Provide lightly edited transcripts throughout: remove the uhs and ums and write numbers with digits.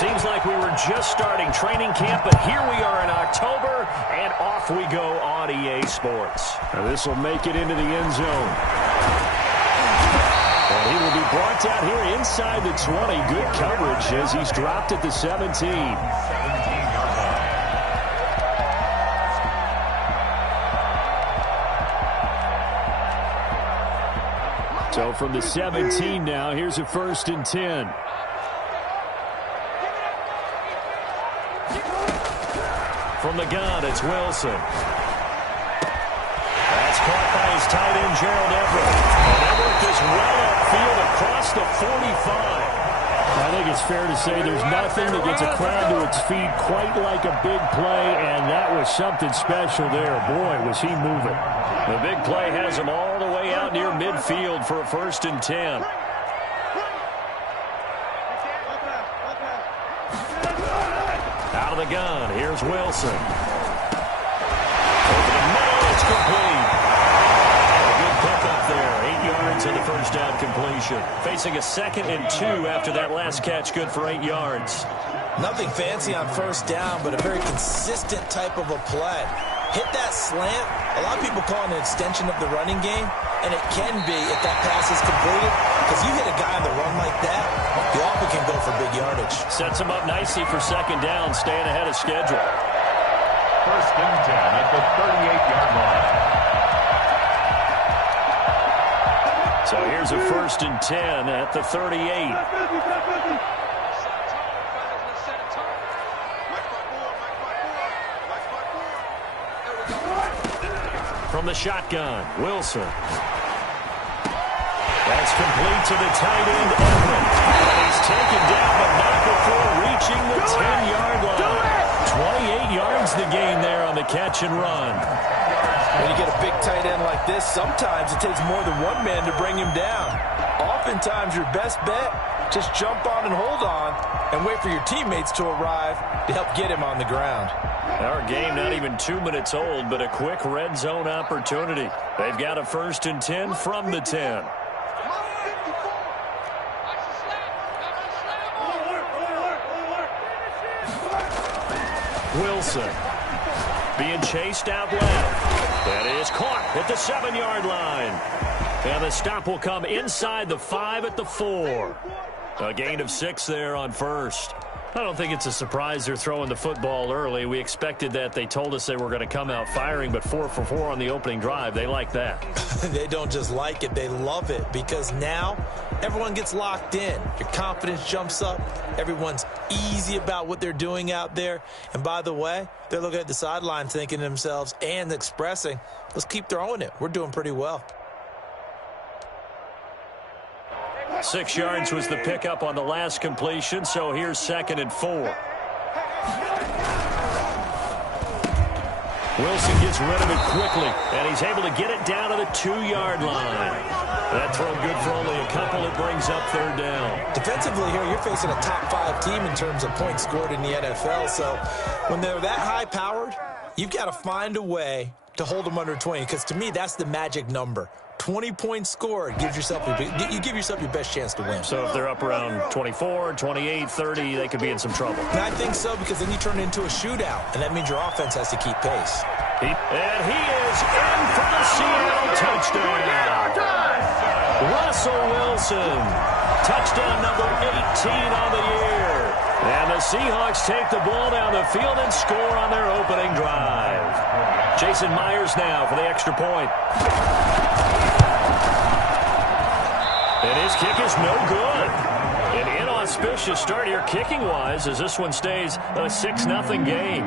Seems like we were just starting training camp, but here we are in October, and off we go on EA Sports. Now this will make it into the end zone. And he will be brought down here inside the 20. Good coverage as he's dropped at the 17. So from the 17 now, here's a 1st and 10. From the gun, it's Wilson. That's caught by his tight end, Gerald Everett. And Everett is well upfield across the 45. I think it's fair to say there's nothing that gets a crowd to its feet quite like a big play, and that was something special there. Boy, was he moving. The big play has him all the way out near midfield for a 1st and 10. Out of the gun, here's Wilson. Over the middle, it's complete. A good pickup there, 8 yards on the first down completion. Facing a 2nd and 2 after that last catch, good for 8 yards. Nothing fancy on first down, but a very consistent type of a play. Hit that slant. A lot of people call it an extension of the running game, and it can be if that pass is completed, because you hit a guy on the run like that, you often can go for big yardage. Sets him up nicely for 2nd down, staying ahead of schedule. 1st and 10 at the 38-yard line. So here's a 1st and 10 at the 38. From the shotgun, Wilson. That's complete to the tight end, Everett. And he's taken down, but not before reaching the 10-yard line. 28 yards the gain there on the catch and run. When you get a big tight end like this, sometimes it takes more than one man to bring him down. Oftentimes, your best bet, just jump on and hold on and wait for your teammates to arrive to help get him on the ground. Our game not even 2 minutes old, but a quick red zone opportunity. They've got a 1st and 10 from the 10. Wilson being chased out left. That is caught at the 7-yard line. And the stop will come inside the 5 at the 4. A gain of 6 there on first. I don't think it's a surprise they're throwing the football early. We expected that. They told us they were going to come out firing, but 4 for 4 on the opening drive. They like that. They don't just like it, they love it, because now everyone gets locked in. Your confidence jumps up. Everyone's easy about what they're doing out there. And by the way, they're looking at the sideline thinking to themselves and expressing, let's keep throwing it. We're doing pretty well. 6 yards was the pickup on the last completion, so here's 2nd and 4. Wilson gets rid of it quickly, and he's able to get it down to the 2-yard line. That throw good for only a couple. It brings up 3rd down. Defensively here, you're facing a top 5 team in terms of points scored in the NFL, so when they're that high-powered, you've got to find a way to hold them under 20, because to me, that's the magic number. 20 points scored, you give yourself your best chance to win. So if they're up around 24, 28, 30, they could be in some trouble. And I think so, because then you turn it into a shootout, and that means your offense has to keep pace. And he is in for the Seattle touchdown. Russell Wilson, touchdown number 18 on the year. And the Seahawks take the ball down the field and score on their opening drive. Jason Myers now for the extra point. And his kick is no good. An inauspicious start here kicking-wise as this one stays a 6-0 game.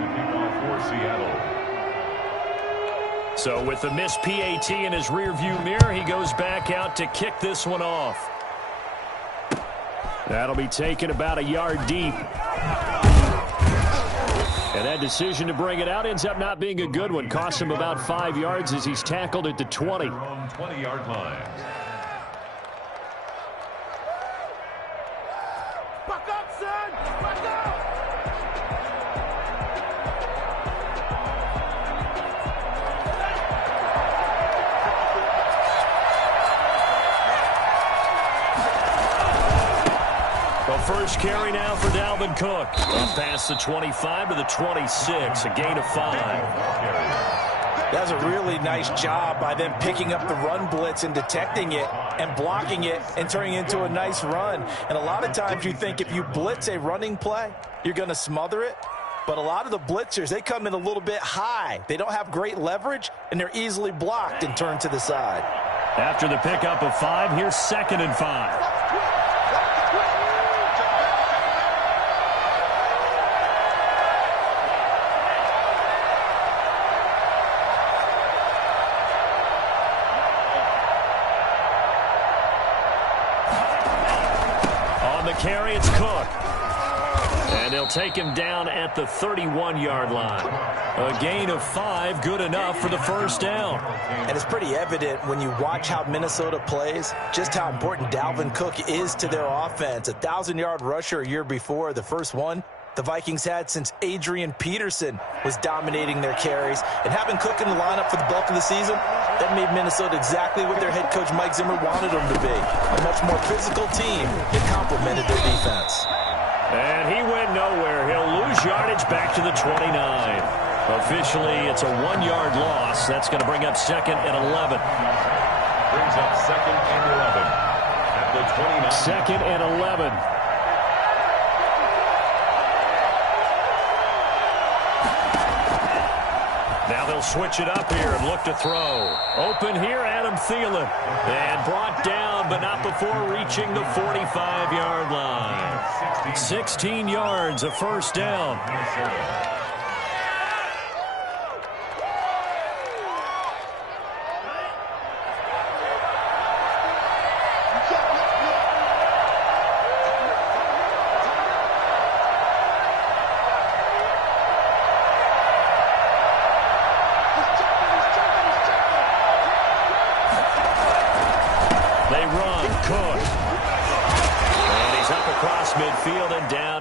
So with the missed PAT in his rearview mirror, he goes back out to kick this one off. That'll be taken about a yard deep. And that decision to bring it out ends up not being a good one. Costs him about 5 yards as he's tackled at the 20. 20-yard line. First carry now for Dalvin Cook. Up past the 25 to the 26, a gain of 5. That's a really nice job by them picking up the run blitz and detecting it and blocking it and turning it into a nice run. And a lot of times you think if you blitz a running play, you're going to smother it. But a lot of the blitzers, they come in a little bit high. They don't have great leverage, and they're easily blocked and turned to the side. After the pickup of 5, here's 2nd and 5. Carry, it's Cook. And they'll take him down at the 31-yard line. A gain of 5, good enough for the first down. And it's pretty evident when you watch how Minnesota plays, just how important Dalvin Cook is to their offense. 1,000-yard rusher a year before, the first one the Vikings had since Adrian Peterson was dominating their carries. And having Cook in the lineup for the bulk of the season, that made Minnesota exactly what their head coach Mike Zimmer wanted them to be. A much more physical team that complemented their defense. And he went nowhere. He'll lose yardage back to the 29. Officially, it's a 1-yard loss. That's going to bring up 2nd and 11. Brings up 2nd and 11 at the 29. 2nd and 11. Now they'll switch it up here and look to throw. Open here, Adam Thielen. And brought down, but not before reaching the 45-yard line. 16 yards, a first down.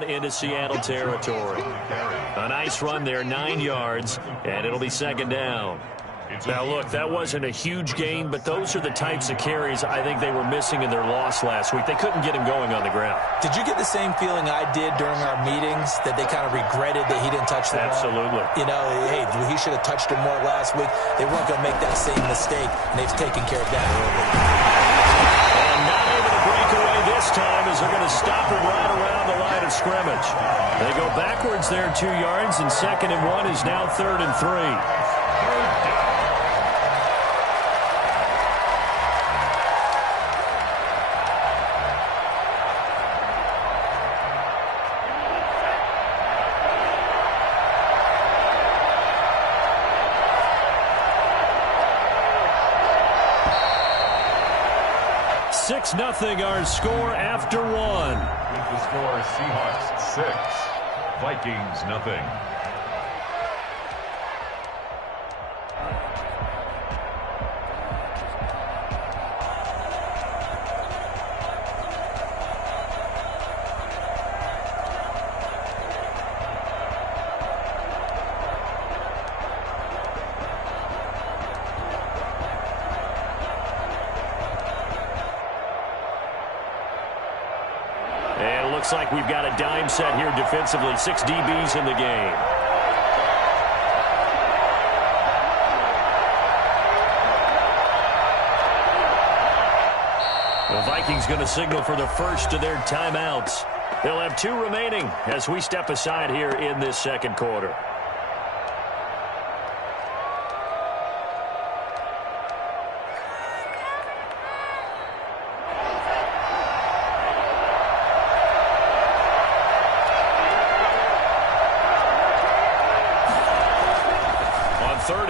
Into Seattle territory. A nice run there, 9 yards, and it'll be 2nd down. Now, look, that wasn't a huge gain, but those are the types of carries I think they were missing in their loss last week. They couldn't get him going on the ground. Did you get the same feeling I did during our meetings, that they kind of regretted that he didn't touch the ball? Absolutely. You know, hey, he should have touched him more last week. They weren't going to make that same mistake, and they've taken care of that early. And not able to break away this time as they're going to stop him right around the line of scrimmage. They go backwards there 2 yards, and 2nd and 1 is now 3rd and 3. Nothing our score after 1. With the score, Seahawks 6, Vikings nothing. Looks like we've got a dime set here defensively. 6 DBs in the game. The Vikings going to signal for the first of their timeouts. They'll have 2 remaining as we step aside here in this 2nd quarter.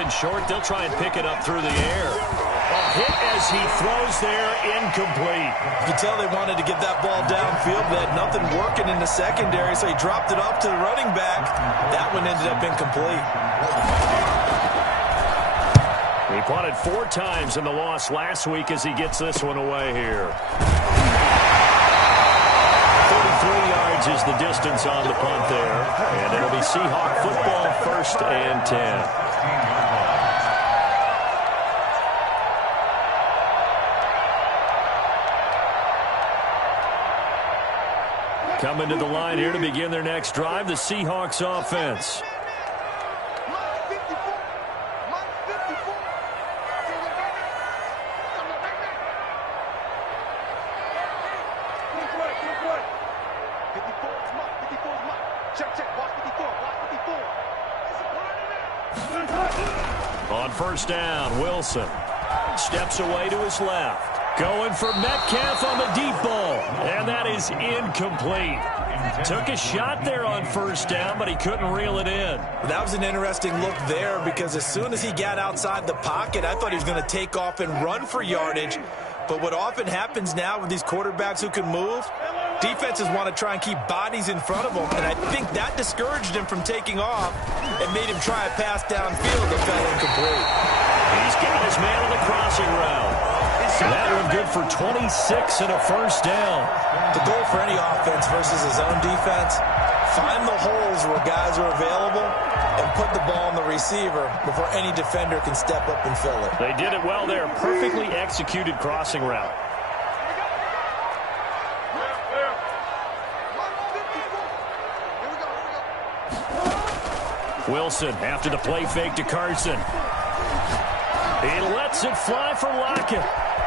Short, they'll try and pick it up through the air. A hit as he throws there, incomplete. You can tell they wanted to get that ball downfield. They had nothing working in the secondary, so he dropped it off to the running back. That one ended up incomplete. He punted 4 times in the loss last week as he gets this one away here. 33 yards is the distance on the punt there. And it'll be Seahawk football, 1st and 10. Coming to the line here to begin their next drive, the Seahawks offense. On first down, Wilson steps away to his left. Going for Metcalf on the deep ball. And that is incomplete. Took a shot there on first down, but he couldn't reel it in. That was an interesting look there because as soon as he got outside the pocket, I thought he was going to take off and run for yardage. But what often happens now with these quarterbacks who can move, defenses want to try and keep bodies in front of them, and I think that discouraged him from taking off and made him try a pass downfield that fell incomplete. He's got his man on the crossing route. That one good for 26 and a first down. The goal for any offense versus his own defense, find the holes where guys are available and put the ball on the receiver before any defender can step up and fill it. They did it well there. Perfectly executed crossing route. Wilson after the play fake to Carson. He lets it fly for Lockett.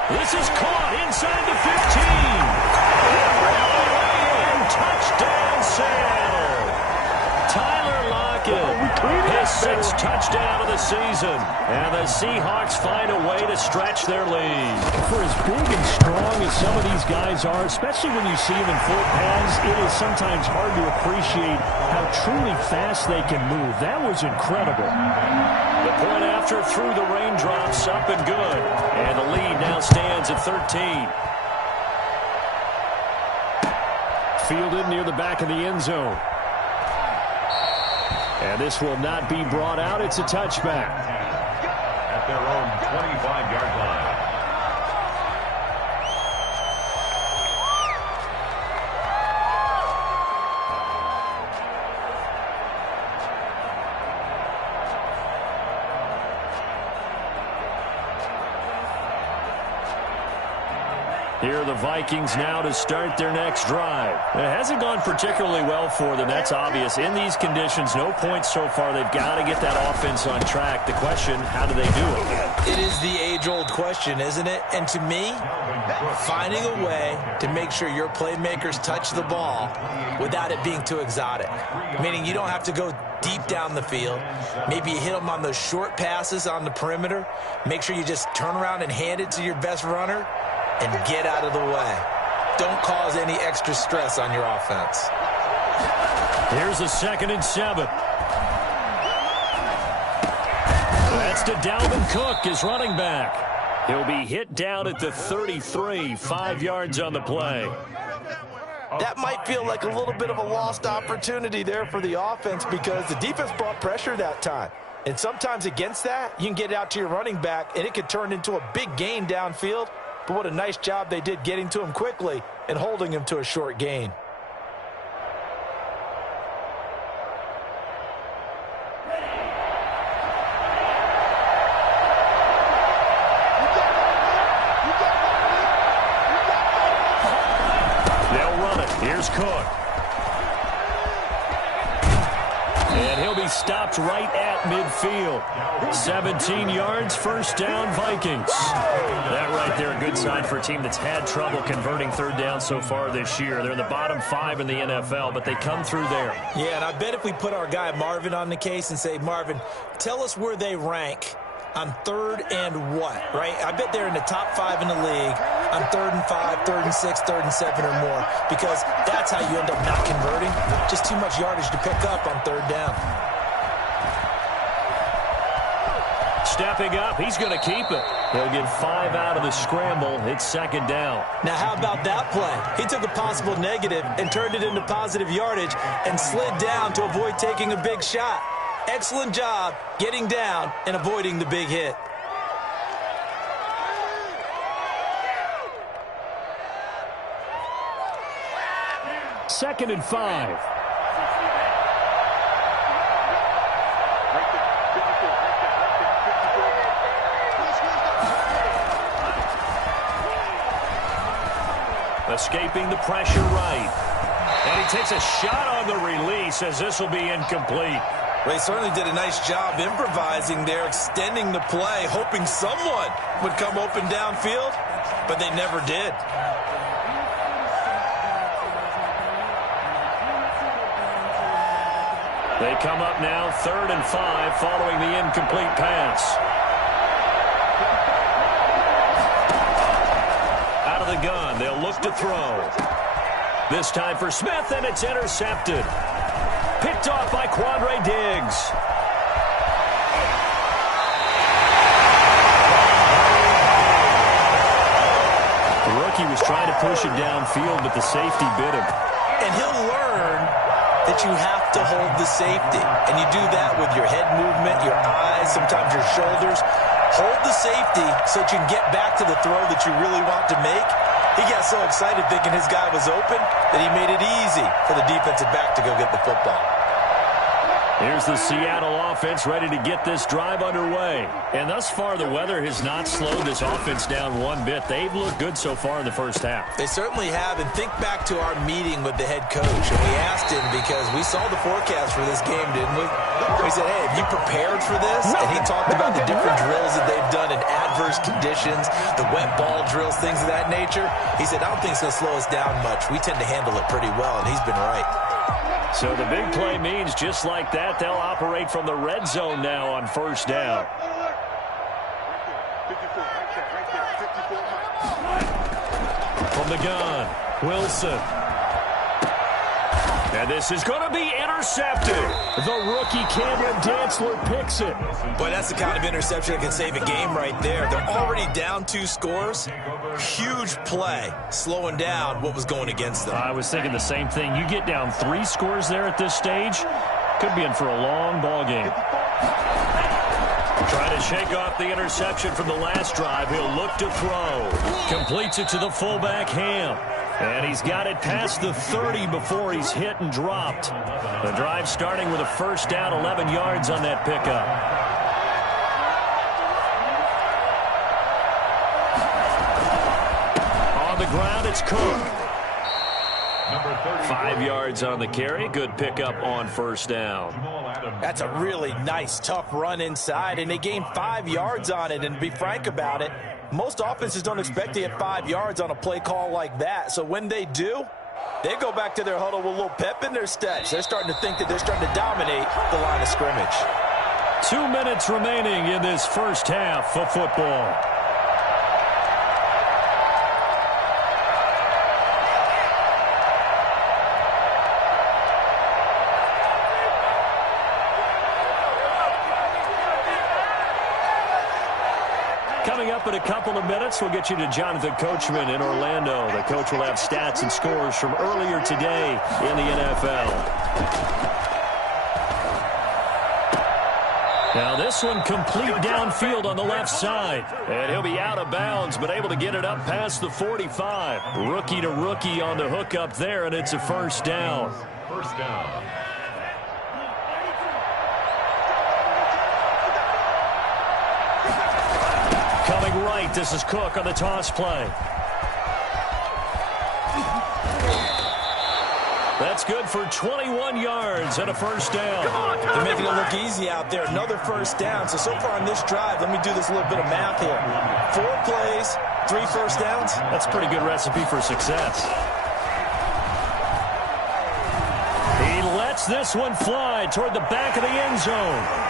This is caught inside the 15. Touchdown, Seattle. Tyler Lockett, his sixth touchdown of the season. And the Seahawks find a way to stretch their lead. For as big and strong as some of these guys are, especially when you see them in full pads, it is sometimes hard to appreciate how truly fast they can move. That was incredible. The point after through the raindrops, up and good. And the lead now stands at 13. Fielded near the back of the end zone. And this will not be brought out. It's a touchback. At their own 25-yard line. Here are the Vikings now to start their next drive. It hasn't gone particularly well for them. That's obvious. In these conditions, no points so far. They've got to get that offense on track. The question, how do they do it? It is the age-old question, isn't it? And to me, finding a way to make sure your playmakers touch the ball without it being too exotic. Meaning you don't have to go deep down the field. Maybe you hit them on those short passes on the perimeter. Make sure you just turn around and hand it to your best runner and get out of the way. Don't cause any extra stress on your offense. Here's a 2nd and 7. That's to Dalvin Cook, his running back. He'll be hit down at the 33, 5 yards on the play. That might feel like a little bit of a lost opportunity there for the offense because the defense brought pressure that time. And sometimes against that, you can get it out to your running back, and it could turn into a big gain downfield. But what a nice job they did getting to him quickly and holding him to a short gain. They'll run it. Here's Cook. And he'll be stopped right at midfield. 17 yards, first down, Vikings. That right there, a good sign for a team that's had trouble converting third down so far this year. They're in the bottom 5 in the NFL, but they come through there. Yeah, and I bet if we put our guy Marvin on the case and say, Marvin, tell us where they rank on 3rd and what, right? I bet they're in the top 5 in the league on 3rd and 5, 3rd and 6, 3rd and 7 or more, because that's how you end up not converting. Just too much yardage to pick up on 3rd down. Stepping up, he's going to keep it. He'll get 5 out of the scramble. It's 2nd down. Now, how about that play? He took a possible negative and turned it into positive yardage and slid down to avoid taking a big shot. Excellent job getting down and avoiding the big hit. Second and 5. Escaping the pressure right. And he takes a shot on the release as this will be incomplete. Well, he certainly did a nice job improvising there, extending the play, hoping someone would come open downfield, but they never did. They come up now 3rd and 5 following the incomplete pass. Out of the gun, they'll look to throw. This time for Smith, and it's intercepted. Picked off by Quandre Diggs. The rookie was trying to push it downfield, but the safety bit him. And he'll learn that you have to hold the safety. And you do that with your head movement, your eyes, sometimes your shoulders. Hold the safety so that you can get back to the throw that you really want to make. He got so excited thinking his guy was open that he made it easy for the defensive back to go get the football. Here's the Seattle offense ready to get this drive underway. And thus far, the weather has not slowed this offense down one bit. They've looked good so far in the first half. They certainly have. And think back to our meeting with the head coach. And we asked him because we saw the forecast for this game, didn't we? We said, hey, have you prepared for this? And he talked about the different drills that they've done in adverse conditions, the wet ball drills, things of that nature. He said, I don't think it's going to slow us down much. We tend to handle it pretty well, and he's been right. So the big play means just like that, they'll operate from the red zone now on 1st down. From the gun, Wilson. And this is going to be intercepted. The rookie Cameron Dantzler picks it. Boy, that's the kind of interception that can save a game right there. They're already down 2 scores. Huge play, slowing down what was going against them. I was thinking the same thing. You get down 3 scores there at this stage, could be in for a long ball game. Trying to shake off the interception from the last drive. He'll look to throw. Completes it to the fullback, Ham. And he's got it past the 30 before he's hit and dropped. The drive starting with a 1st down, 11 yards on that pickup. On the ground, it's Cook. 5 yards on the carry. Good pickup on 1st down. That's a really nice, tough run inside, and they gained 5 yards on it. And to be frank about it, most offenses don't expect to get 5 yards on a play call like that. So when they do, they go back to their huddle with a little pep in their steps. They're starting to think that they're starting to dominate the line of scrimmage. 2 minutes remaining in this first half of football. Coming up in a couple of minutes, we'll get you to Jonathan Coachman in Orlando. The coach will have stats and scores from earlier today in the NFL. Now this one complete downfield on the left side. And he'll be out of bounds, but able to get it up past the 45. Rookie to rookie on the hook up there, and it's a 1st down. 1st down. Coming right, this is Cook on the toss play. That's good for 21 yards and a 1st down. They're making it look easy out there. Another 1st down. So far on this drive, let me do this little bit of math here. 4 plays, 3 1st downs. That's a pretty good recipe for success. He lets this one fly toward the back of the end zone.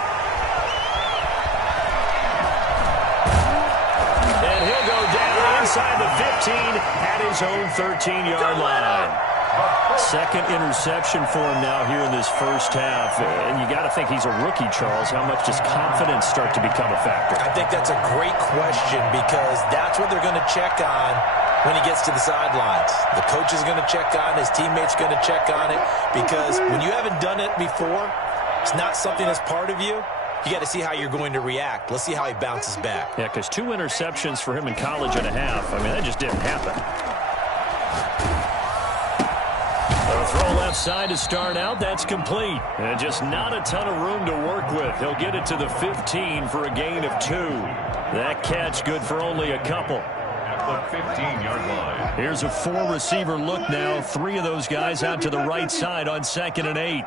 And he'll go down inside the 15 at his own 13-yard line. 2nd interception for him now here in this first half. And you got to think he's a rookie, Charles. How much does confidence start to become a factor? I think that's a great question because that's what they're going to check on when he gets to the sidelines. The coach is going to check on it. His teammates are going to check on it because when you haven't done it before, it's not something that's part of you. You got to see how you're going to react. Let's see how he bounces back. Yeah, because 2 interceptions for him in college and a half. I mean, that just didn't happen. A throw left side to start out. That's complete. And just not a ton of room to work with. He'll get it to the 15 for a gain of 2. That catch good for only a couple. the 15-yard line. Here's a 4-receiver look now. 3 of those guys out to the right side on 2nd and 8.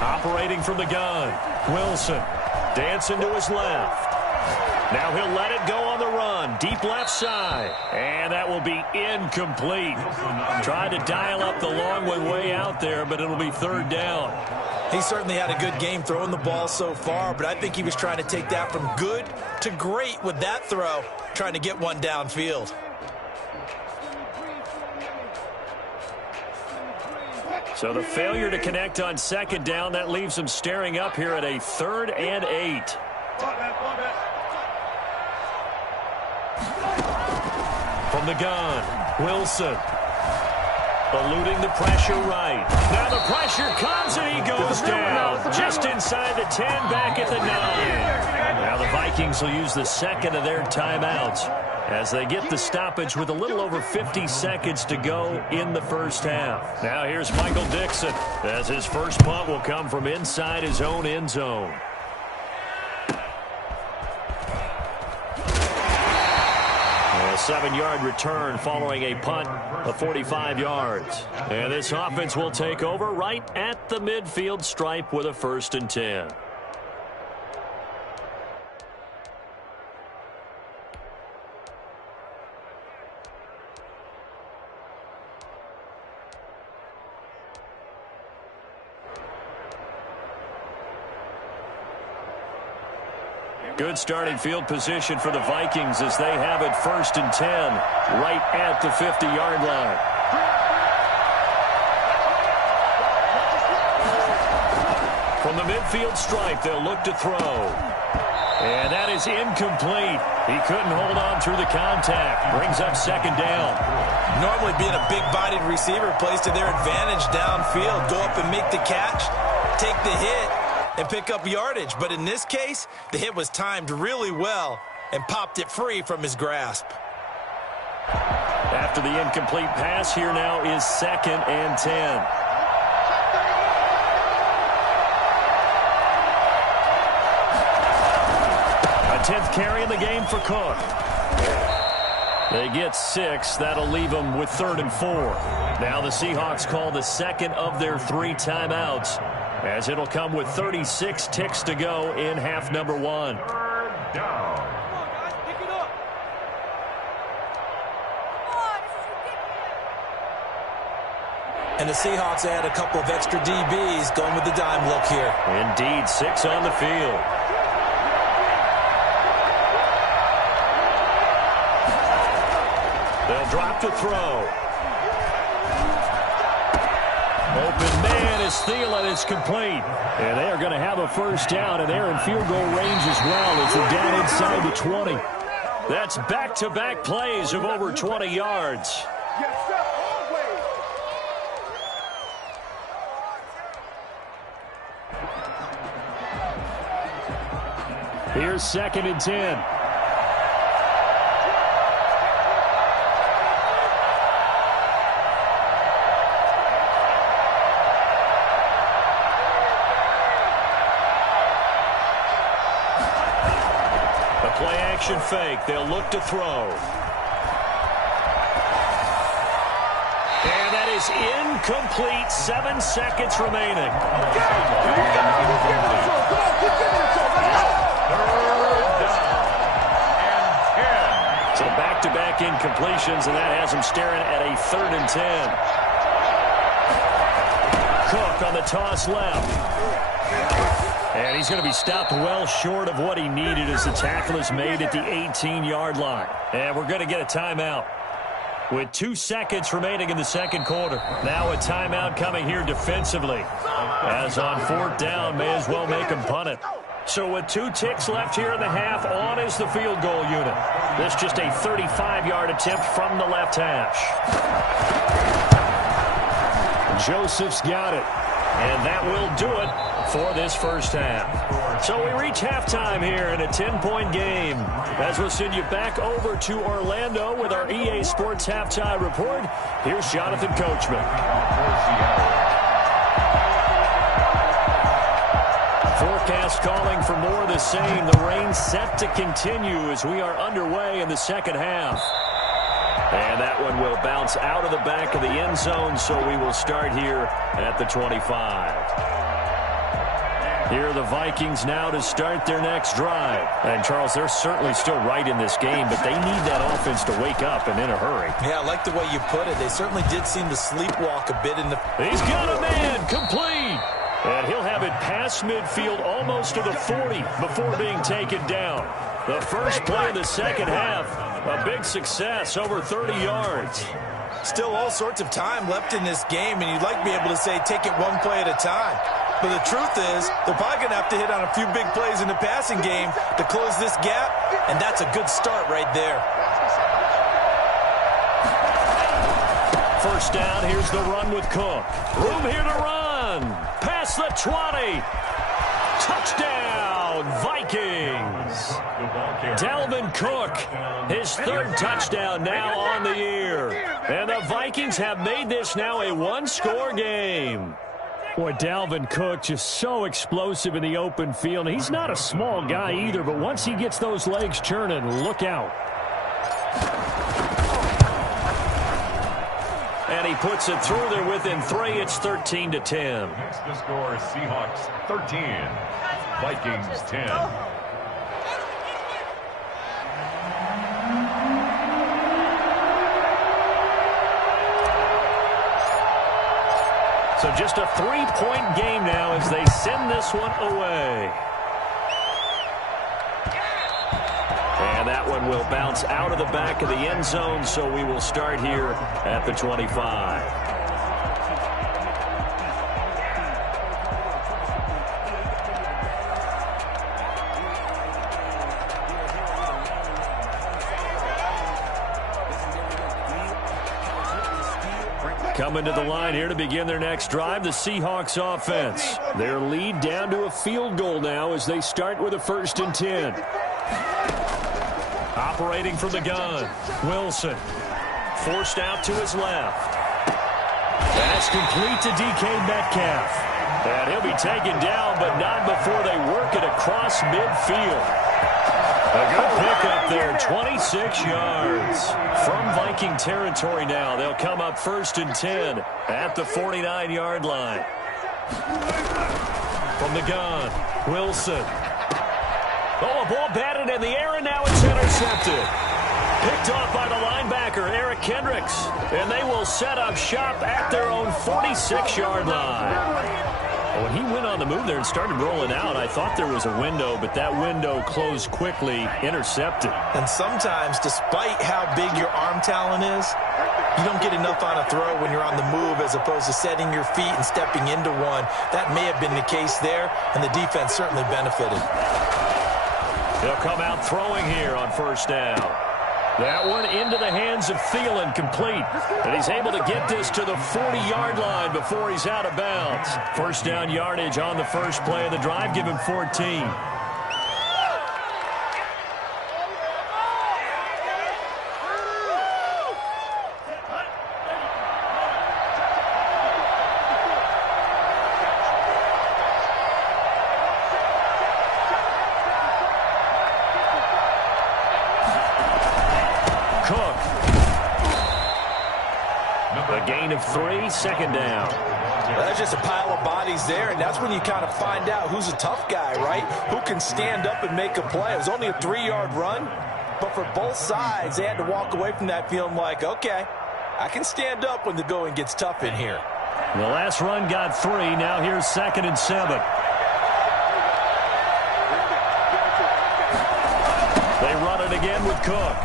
Operating from the gun, Wilson dancing to his left. Now he'll let it go on the run. Deep left side. And that will be incomplete. Tried to dial up the long one way out there, but it'll be 3rd down. He certainly had a good game throwing the ball so far, but I think he was trying to take that from good to great with that throw, trying to get one downfield. So the failure to connect on 2nd down, that leaves him staring up here at a 3rd and 8. From the gun, Wilson. Eluding the pressure right. Now the pressure comes and he goes down. Just inside the 10, back at the 9. Now the Vikings will use the 2nd of their timeouts as they get the stoppage with a little over 50 seconds to go in the first half. Now here's Michael Dixon as his first punt will come from inside his own end zone. A 7-yard return following a punt of 45 yards. And this offense will take over right at the midfield stripe with a 1st and 10. Good starting field position for the Vikings as they have it 1st and 10 right at the 50-yard line. From the midfield stripe, they'll look to throw. And that is incomplete. He couldn't hold on through the contact. Brings up 2nd down. Normally being a big-bodied receiver plays to their advantage downfield. Go up and make the catch, take the hit, and pick up yardage. But in this case, the hit was timed really well and popped it free from his grasp. After the incomplete pass, here now is 2nd and 10. A 10th carry in the game for Cook. They get 6. That'll leave them with 3rd and 4. Now the Seahawks call the 2nd of their 3 timeouts, as it'll come with 36 ticks to go in half number 1. Third down. And the Seahawks add a couple of extra DBs going with the dime look here. Indeed, 6 on the field. They'll drop to throw. Open man is Thielen. It's complete. And they are going to have a 1st down, and they're in field goal range as well as they're down inside the 20. That's back-to-back plays of over 20 yards. Here's 2nd and 10. Play-action fake. They'll look to throw. And that is incomplete. 7 seconds remaining. So back-to-back incompletions, and that has him staring at a 3rd and 10. Cook on the toss left. And he's going to be stopped well short of what he needed as the tackle is made at the 18-yard line. And we're going to get a timeout with 2 seconds remaining in the 2nd quarter. Now a timeout coming here defensively. As on 4th down, may as well make him punt it. So with 2 ticks left here in the half, on is the field goal unit. This just a 35-yard attempt from the left hash. Joseph's got it. And that will do it for this first half. So we reach halftime here in a 10-point game. As we'll send you back over to Orlando with our EA Sports Halftime Report, here's Jonathan Coachman. 4th forecast calling for more of the same. The rain set to continue as we are underway in the second half. And that one will bounce out of the back of the end zone, so we will start here at the 25. Here are the Vikings now to start their next drive. And, Charles, they're certainly still right in this game, but they need that offense to wake up and in a hurry. Yeah, I like the way you put it. They certainly did seem to sleepwalk a bit in the... He's got a man, complete. And he'll have it past midfield almost to the 40 before being taken down. The first play of the second half, a big success, over 30 yards. Still all sorts of time left in this game, and you'd like to be able to say take it one play at a time. But the truth is, they're probably going to have to hit on a few big plays in the passing game to close this gap, and that's a good start right there. First down, here's the run with Cook. Room here to run. Past the 20. Touchdown, Vikings. Dalvin Cook, his third touchdown now on the year. And the Vikings have made this now a one-score game. Boy, Dalvin Cook just so explosive in the open field. He's not a small guy either, but once he gets those legs churning, look out. And he puts it through there within 3. It's 13-10. Next the score, Seahawks 13, Vikings 10. So just a 3-point game now as they send this one away. And that one will bounce out of the back of the end zone, so we will start here at the 25. Coming to the line here to begin their next drive, the Seahawks offense. Their lead down to a field goal now as they start with a 1st and 10. Operating from the gun, Wilson. Forced out to his left. That's complete to DK Metcalf. And he'll be taken down, but not before they work it across midfield. A good pickup there, 26 yards. From Viking territory now, they'll come up 1st and 10 at the 49-yard line. From the gun, Wilson. Oh, a ball batted in the air, and now it's intercepted. Picked off by the linebacker, Eric Kendricks. And they will set up shop at their own 46-yard line. When he went on the move there and started rolling out, I thought there was a window, but that window closed quickly, intercepted. And sometimes, despite how big your arm talent is, you don't get enough on a throw when you're on the move as opposed to setting your feet and stepping into one. That may have been the case there, and the defense certainly benefited. They'll come out throwing here on 1st down. That one into the hands of Thielen, complete. And he's able to get this to the 40-yard line before he's out of bounds. 1st down yardage on the first play of the drive. Give him 14. A gain of 3, 2nd down. That's just a pile of bodies there, and that's when you kind of find out who's a tough guy, right? Who can stand up and make a play. It was only a 3-yard run, but for both sides, they had to walk away from that feeling like, okay, I can stand up when the going gets tough in here. The last run got 3. Now here's 2nd and 7. They run it again with Cook.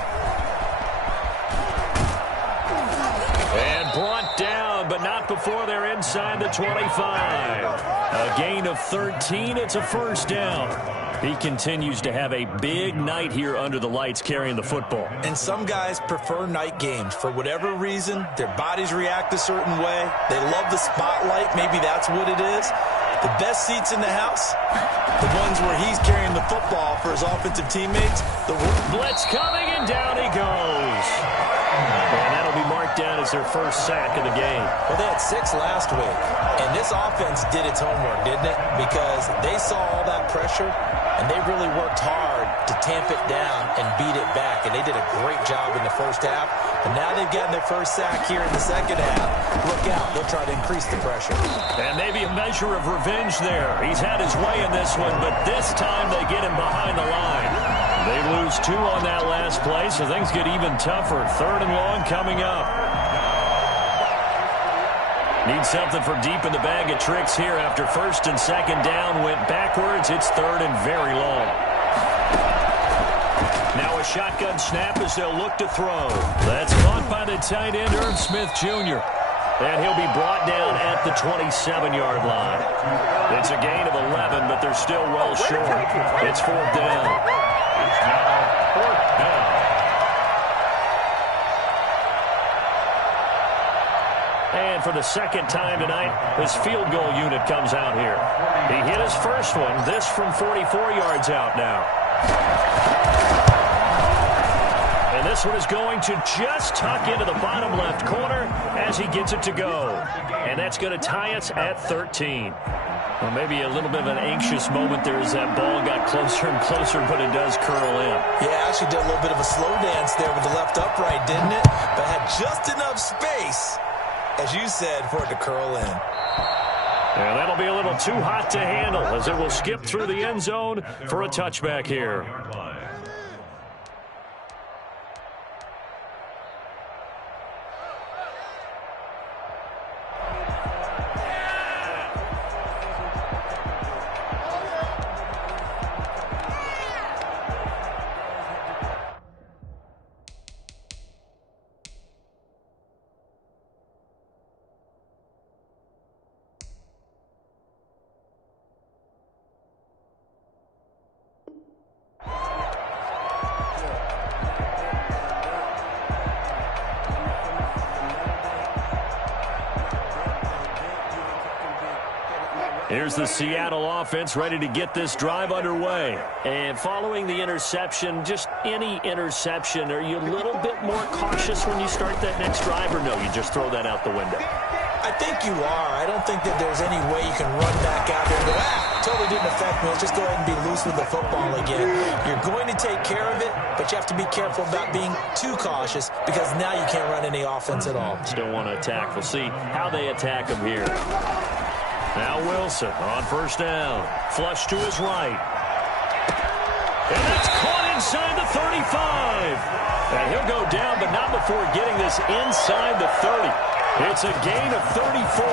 And brought down, but not before they're inside the 25. A gain of 13. It's a 1st down. He continues to have a big night here under the lights carrying the football. And some guys prefer night games. For whatever reason, their bodies react a certain way. They love the spotlight. Maybe that's what it is. The best seats in the house, the ones where he's carrying the football for his offensive teammates. The blitz coming, and down he goes. And that'll be marked down as their first sack of the game. Well, they had 6 last week, and this offense did its homework, didn't it? Because they saw all that pressure, and they really worked hard to tamp it down and beat it back, and they did a great job in the first half. And now they've gotten their first sack here in the second half. Look out, they'll try to increase the pressure. And maybe a measure of revenge there. He's had his way in this one, but this time they get him behind the line. They lose 2 on that last play, so things get even tougher. 3rd and long coming up. Need something for deep in the bag of tricks here after 1st and 2nd down went backwards. It's 3rd and very long. Now a shotgun snap as they'll look to throw. That's caught by the tight end, Irv Smith Jr. And he'll be brought down at the 27-yard line. It's a gain of 11, but they're still well short. It's 4th down. It's now 4th down. And for the second time tonight, his field goal unit comes out here. He hit his first one, this from 44 yards out now. And this one is going to just tuck into the bottom left corner as he gets it to go. And that's going to tie us at 13. Well, maybe a little bit of an anxious moment there as that ball got closer and closer, but it does curl in. Yeah, actually did a little bit of a slow dance there with the left upright, didn't it? But had just enough space, as you said, for it to curl in. And that'll be a little too hot to handle as it will skip through the end zone for a touchback here. Here's the Seattle offense ready to get this drive underway. And following the interception, just any interception, are you a little bit more cautious when you start that next drive, or no, you just throw that out the window? I think you are. I don't think that there's any way you can run back out there and go, totally didn't affect me. Let's just go ahead and be loose with the football again. You're going to take care of it, but you have to be careful about being too cautious because now you can't run any offense at all. Still want to attack. We'll see how they attack him here. Now Wilson on 1st down. Flush to his right. And that's caught inside the 35. And he'll go down, but not before getting this inside the 30. It's a gain of 34.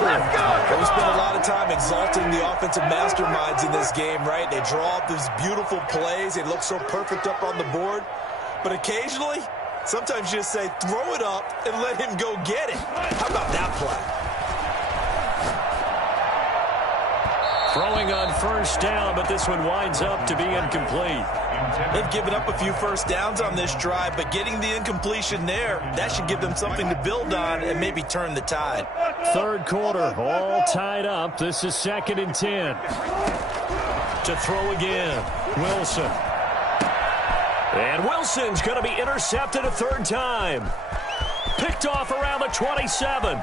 We spend a lot of time exalting the offensive masterminds in this game, right? They draw up these beautiful plays. They look so perfect up on the board. But occasionally, sometimes you just say, throw it up and let him go get it. How about that play? Throwing on 1st down, but this one winds up to be incomplete. They've given up a few first downs on this drive, but getting the incompletion there, that should give them something to build on and maybe turn the tide. 3rd quarter, all tied up. This is 2nd and 10. To throw again, Wilson. And Wilson's going to be intercepted a 3rd time. Picked off around the 27.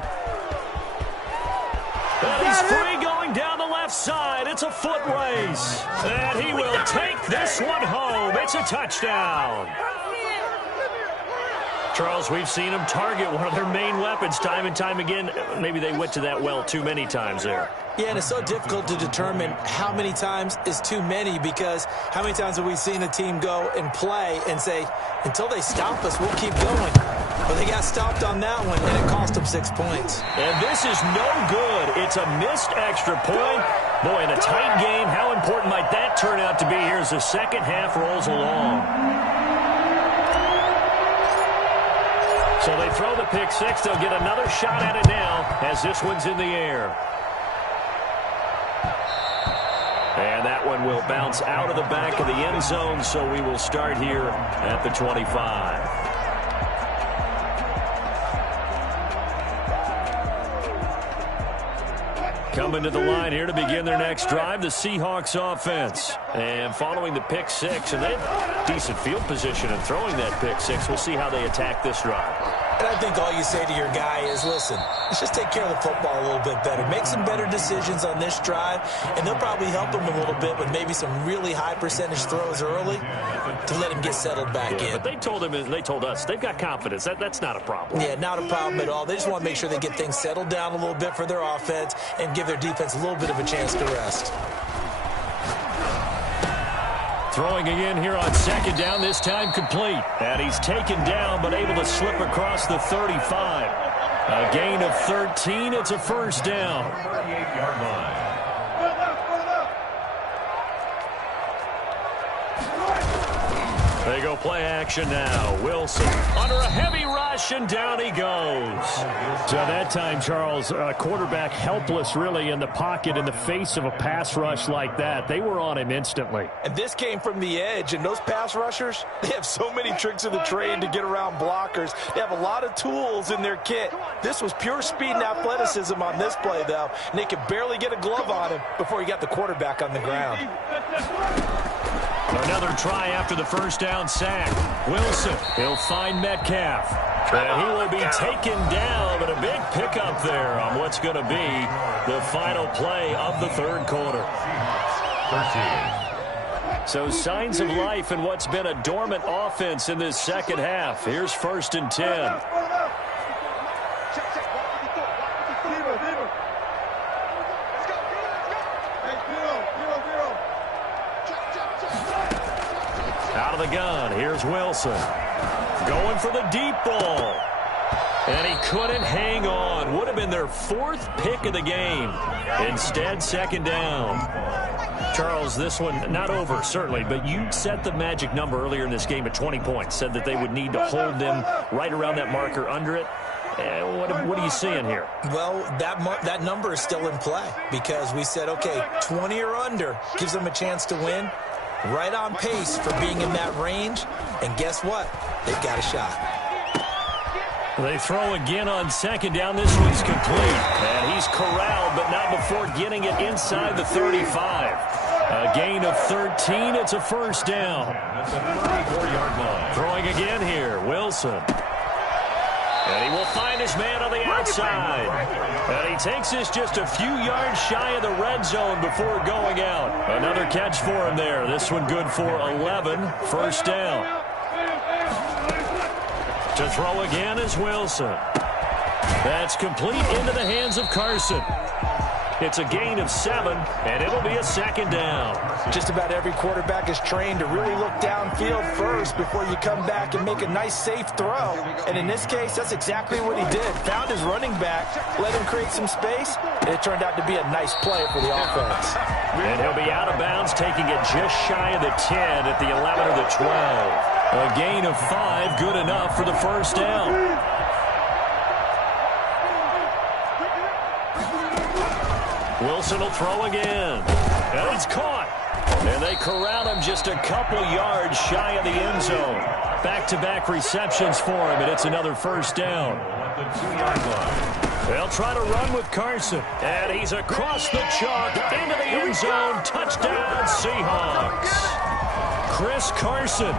And he's free going down the left side. It's a foot race. And he will take this one home. It's a touchdown. Charles, we've seen them target one of their main weapons time and time again. Maybe they went to that well too many times there. Yeah, and it's so difficult to determine how many times is too many because how many times have we seen a team go and play and say, until they stop us, we'll keep going. But they got stopped on that one, and it cost them 6 points. And this is no good. It's a missed extra point. Boy, in a tight game, how important might that turn out to be here as the second half rolls along? So they throw the pick six. They'll get another shot at it now as this one's in the air. And that one will bounce out of the back of the end zone, so we will start here at the 25. Coming to the line here to begin their next drive, the Seahawks offense. And following the pick six, and they have decent field position in throwing that pick six. We'll see how they attack this drive. And I think all you say to your guy is, listen, let's just take care of the football a little bit better. Make some better decisions on this drive, and they'll probably help him a little bit with maybe some really high percentage throws early to let him get settled back in. But they told him, and they told us, they've got confidence. That's not a problem. Yeah, not a problem at all. They just want to make sure they get things settled down a little bit for their offense and give their defense a little bit of a chance to rest. Throwing again here on second down, this time complete. And he's taken down, but able to slip across the 35. A gain of 13. It's a first down. 38-yard line. They go play action now. Wilson under a heavy rush, and down he goes. So that time, Charles, quarterback helpless really in the pocket in the face of a pass rush like that. They were on him instantly. And this came from the edge, and those pass rushers, they have so many tricks of the trade to get around blockers. They have a lot of tools in their kit. This was pure speed and athleticism on this play, though, and they could barely get a glove on him before he got the quarterback on the ground. Another try after the first down sack. Wilson, he'll find Metcalf. And he will be taken down, but a big pickup there on what's going to be the final play of the third quarter. 13. So signs of life in what's been a dormant offense in this second half. Here's 1st and 10. Out of the gun, here's Wilson. Going for the deep ball. And he couldn't hang on. Would have been their 4th pick of the game. Instead, second down. Charles, this one not over, certainly, but you set the magic number earlier in this game at 20 points. Said that they would need to hold them right around that marker under it. What are you seeing here? Well, that number is still in play because we said, okay, 20 or under gives them a chance to win. Right on pace for being in that range. And guess what? They've got a shot. They throw again on second down. This one's complete. And he's corralled, but not before getting it inside the 35. A gain of 13. It's a first down. That's a 34-yard line. Throwing again here. Wilson. And he will find his man on the outside. And he takes this just a few yards shy of the red zone before going out. Another catch for him there. This one good for 11. First down. To throw again is Wilson. That's complete into the hands of Carson. It's a gain of 7, and it'll be a second down. Just about every quarterback is trained to really look downfield first before you come back and make a nice, safe throw. And in this case, that's exactly what he did. Found his running back, let him create some space, and it turned out to be a nice play for the offense. And he'll be out of bounds, taking it just shy of the 10 at the 11 or the 12. A gain of 5, good enough for the first down. Wilson will throw again. And it's caught. And they corral him just a couple yards shy of the end zone. Back-to-back receptions for him, and it's another first down. At the 2-yard line. They'll try to run with Carson. And he's across the chalk into the end zone. Touchdown, Seahawks. Chris Carson,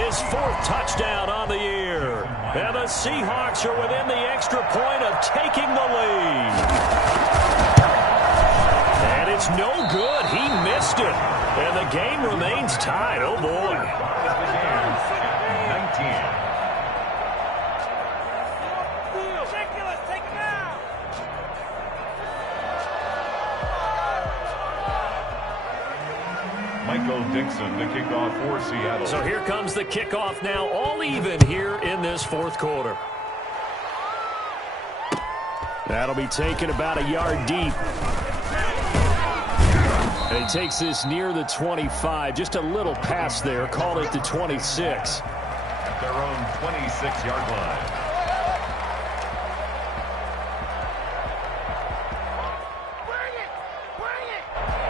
his 4th touchdown on the year. And the Seahawks are within the extra point of taking the lead. And it's no good. He missed it. And the game remains tied. Oh, boy. 19. Michael Dixon, the kickoff for Seattle. So here comes the kickoff now, all even here in this 4th quarter. That'll be taken about a yard deep. And he takes this near the 25. Just a little pass there. Call it the 26. At their own 26-yard line.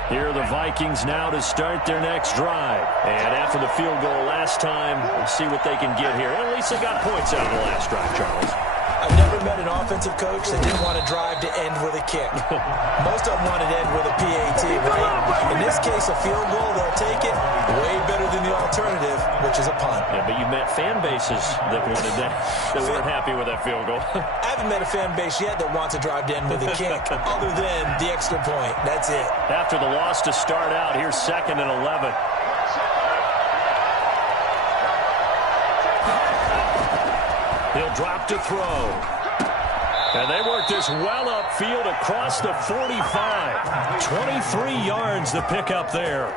Here are the Vikings now to start their next drive. And after the field goal last time, we'll see what they can get here. At least they got points out of the last drive, Charles. I've never met an offensive coach that didn't want to drive to end with a kick. Most of them want to end with a PAT, right? In this case, a field goal, they'll take it. Way better than the alternative. which is a punt. Yeah, but you met fan bases that wanted that weren't happy with that field goal. I haven't met a fan base yet that wants to drive in with a kick other than the extra point. That's it. After the loss to start out, here's 2nd and 11. He'll drop to throw. And they work this well upfield across the 45. 23 yards to pick up there.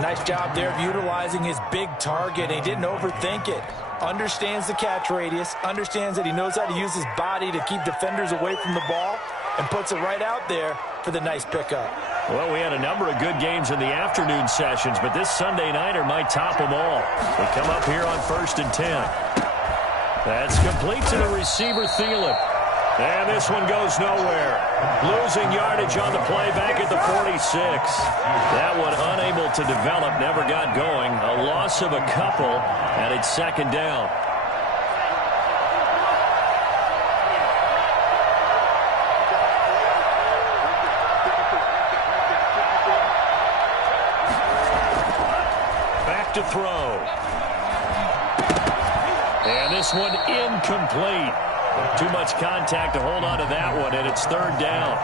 Nice job there of utilizing his big target. He didn't overthink it. Understands the catch radius. Understands that he knows how to use his body to keep defenders away from the ball. And puts it right out there for the nice pickup. Well, we had a number of good games in the afternoon sessions, but this Sunday nighter might top them all. They come up here on 1st and 10. That's complete to the receiver, Thielen. And this one goes nowhere. Losing yardage on the play back at the 46. That one unable to develop, never got going. A loss of a couple, and it's 2nd down. Back to throw. And this one incomplete. Too much contact to hold on to that one, and it's 3rd down.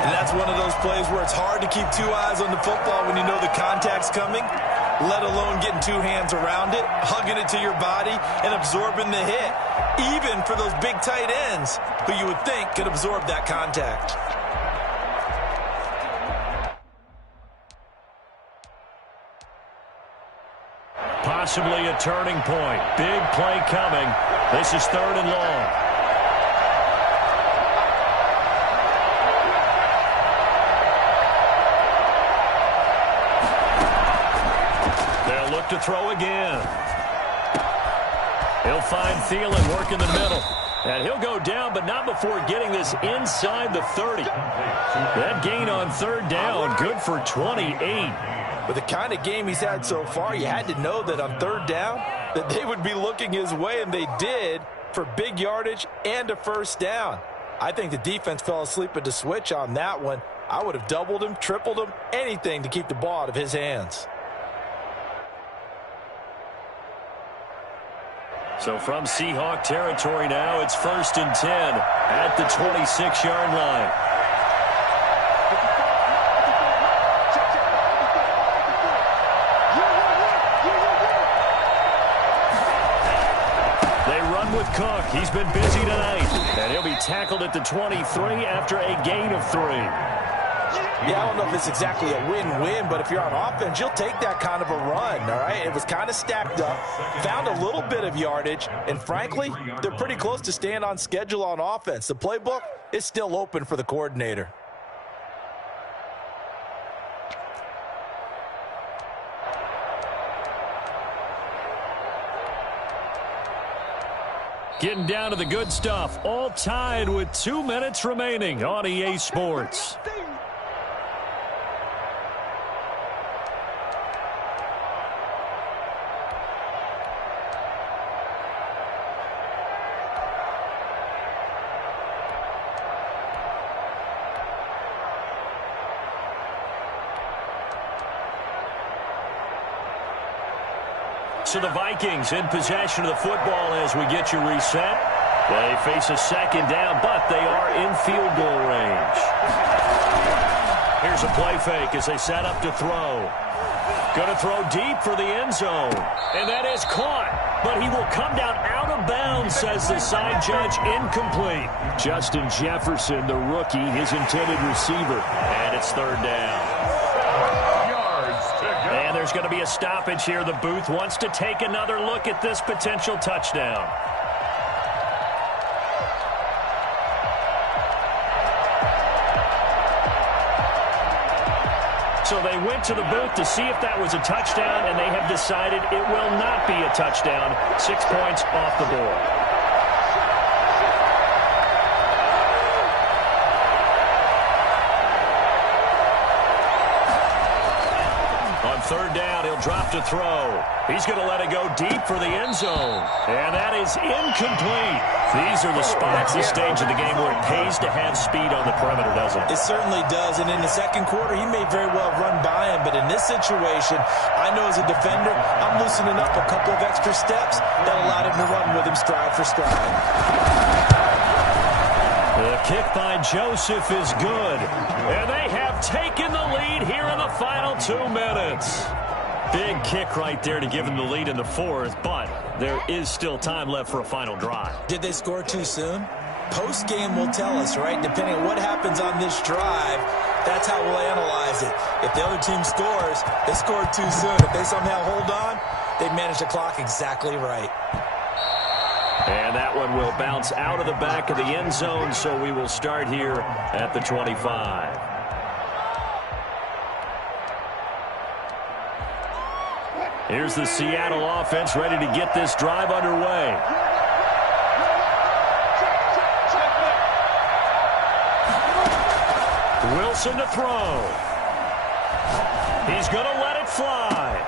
And that's one of those plays where it's hard to keep two eyes on the football when you know the contact's coming, let alone getting two hands around it, hugging it to your body, and absorbing the hit, even for those big tight ends who you would think could absorb that contact. Possibly a turning point. Big play coming. This is 3rd and long. To throw again. He'll find Thielen working the middle. And he'll go down, but not before getting this inside the 30. That gain on 3rd down, good for 28. With the kind of game he's had so far, you had to know that on 3rd down, that they would be looking his way, and they did, for big yardage and a 1st down. I think the defense fell asleep at the switch on that one. I would have doubled him, tripled him, anything to keep the ball out of his hands. So from Seahawk territory now, it's 1st and 10 at the 26-yard line. They run with Cook. He's been busy tonight. And he'll be tackled at the 23 after a gain of 3. Yeah, I don't know if it's exactly a win-win, but if you're on offense, you'll take that kind of a run, all right? It was kind of stacked up, found a little bit of yardage, and frankly, they're pretty close to staying on schedule on offense. The playbook is still open for the coordinator. Getting down to the good stuff, all tied with 2 minutes remaining on EA Sports. So the Vikings in possession of the football as we get you reset. They face a 2nd down, but they are in field goal range. Here's a play fake as they set up to throw. Going to throw deep for the end zone. And that is caught. But he will come down out of bounds, says the side judge. Incomplete. Justin Jefferson, the rookie, his intended receiver. And it's 3rd down. And there's going to be a stoppage here. The booth wants to take another look at this potential touchdown. So they went to the booth to see if that was a touchdown, and they have decided it will not be a touchdown. 6 points off the board. On 3rd down, he'll drop to throw. He's going to let it go deep for the end zone. And that is incomplete. These are the spots, this stage of the game, where it pays to have speed on the perimeter, doesn't it? It certainly does. And in the second quarter, he may very well run by him. But in this situation, I know as a defender, I'm loosening up a couple of extra steps that allowed him to run with him stride for stride. The kick by Joseph is good. And they have taken the lead here in the final 2 minutes. Big kick right there to give them the lead in the fourth, but there is still time left for a final drive. Did they score too soon? Post-game will tell us, right? Depending on what happens on this drive, that's how we'll analyze it. If the other team scores, they scored too soon. If they somehow hold on, they manage the clock exactly right. And that one will bounce out of the back of the end zone, so we will start here at the 25. Here's the Seattle offense ready to get this drive underway. Wilson to throw. He's going to let it fly.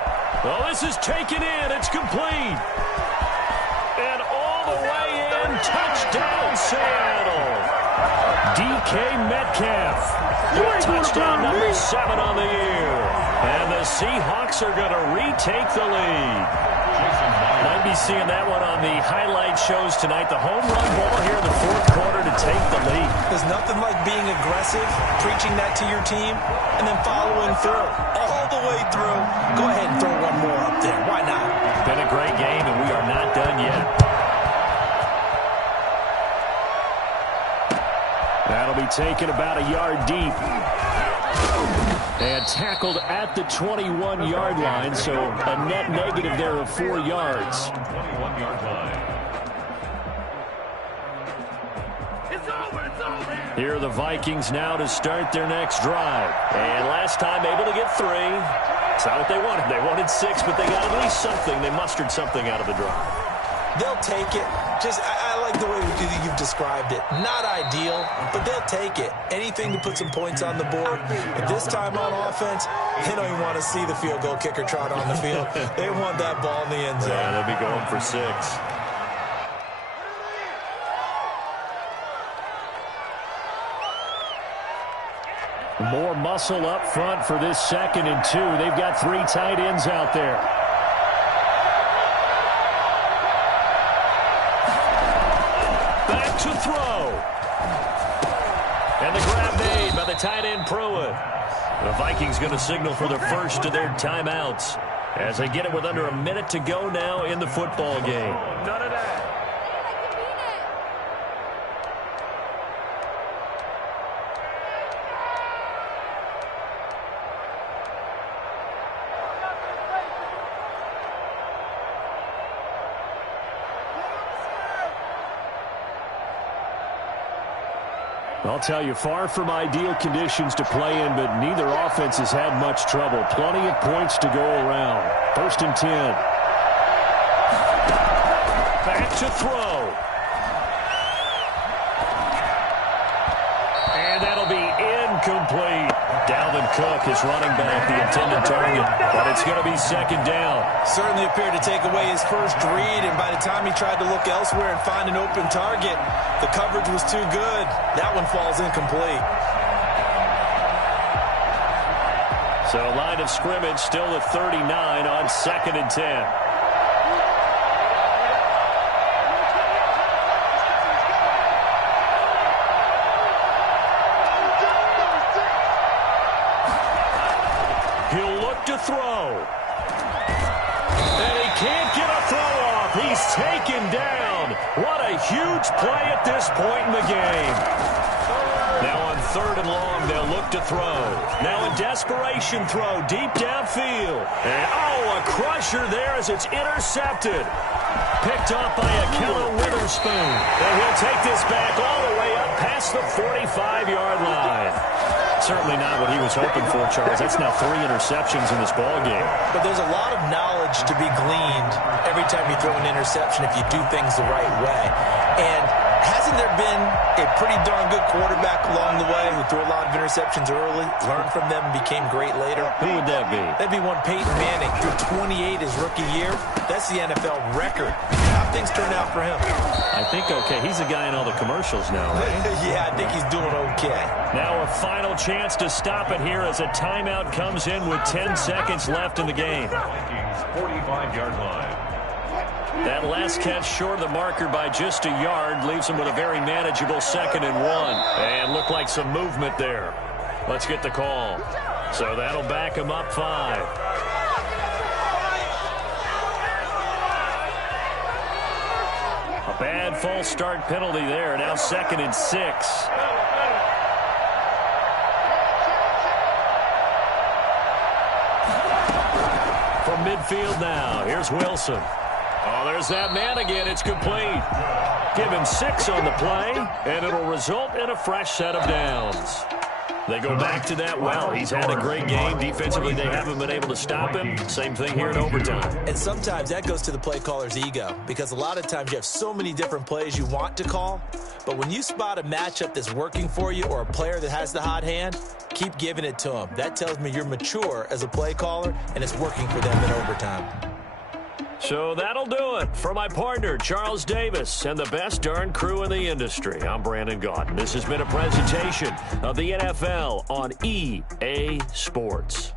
Well, this is taken in. It's complete. And all the way in. Touchdown, Seattle. DK Metcalf with touchdown number 7 on the year. And the Seahawks are going to retake the lead. Might be seeing that one on the highlight shows tonight. The home run ball here in the fourth quarter to take the lead. There's nothing like being aggressive, preaching that to your team, and then following through. All the way through. Go ahead and throw one more up there. Why not? Been a great game, and we are not done yet. That'll be taken about a yard deep. And tackled at the 21-yard line, so a net negative there of 4 yards. 21-yard line. Here are the Vikings now to start their next drive. And last time able to get 3. It's not what they wanted. They wanted 6, but they got at least something. They mustered something out of the drive. They'll take it. I like the way you've described it. Not ideal, but they'll take it. Anything to put some points on the board. But this time on offense, they don't even want to see the field goal kicker trot on the field. They want that ball in the end zone. Yeah, they'll be going for 6. More muscle up front for this 2nd and 2. They've got 3 tight ends out there. Back to throw. And the grab made by the tight end Pruitt. The Vikings going to signal for the first of their timeouts as they get it with under a minute to go now in the football game. None of that. I'll tell you, far from ideal conditions to play in, but neither offense has had much trouble. Plenty of points to go around. 1st and 10. Back to throw. And that'll be incomplete. Dalvin Cook is running back, the intended target, but it's going to be 2nd down. Certainly appeared to take away his first read, and by the time he tried to look elsewhere and find an open target, the coverage was too good. That one falls incomplete. So line of scrimmage still at 39 on 2nd and 10. He'll look to throw. And he can't get a throw off. He's taken down. What a huge play at this point in the game. Now on 3rd and long, they'll look to throw. Now a desperation throw deep downfield. And a crusher there as it's intercepted. Picked off by Ahkello Witherspoon. And he'll take this back all the way up past the 45-yard line. Certainly not what he was hoping for, Charles. That's now 3 interceptions in this ballgame. But there's a lot of knowledge to be gleaned every time you throw an interception if you do things the right way. And hasn't there been a pretty darn good quarterback along the way who threw a lot of interceptions early, learned from them, and became great later? Who would that be? That'd be one Peyton Manning. Threw 28 his rookie year. That's the NFL record. How things turn out for him? I think okay. He's the guy in all the commercials now, right? Yeah, I think he's doing okay. Now a final chance to stop it here as a timeout comes in with 10 seconds left in the game. Vikings 45-yard line. That last catch short of the marker by just a yard leaves him with a very manageable 2nd and 1. And looked like some movement there. Let's get the call. So that'll back him up 5. A bad false start penalty there. Now 2nd and 6. From midfield now, here's Wilson. Oh, there's that man again. It's complete. Give him 6 on the play, and it'll result in a fresh set of downs. They go back to that well. He's had a great game. Defensively, they haven't been able to stop him. Same thing here in overtime. And sometimes that goes to the play caller's ego, because a lot of times you have so many different plays you want to call, but when you spot a matchup that's working for you or a player that has the hot hand, keep giving it to him. That tells me you're mature as a play caller, and it's working for them in overtime. So that'll do it for my partner, Charles Davis, and the best darn crew in the industry. I'm Brandon Gaudin. This has been a presentation of the NFL on EA Sports.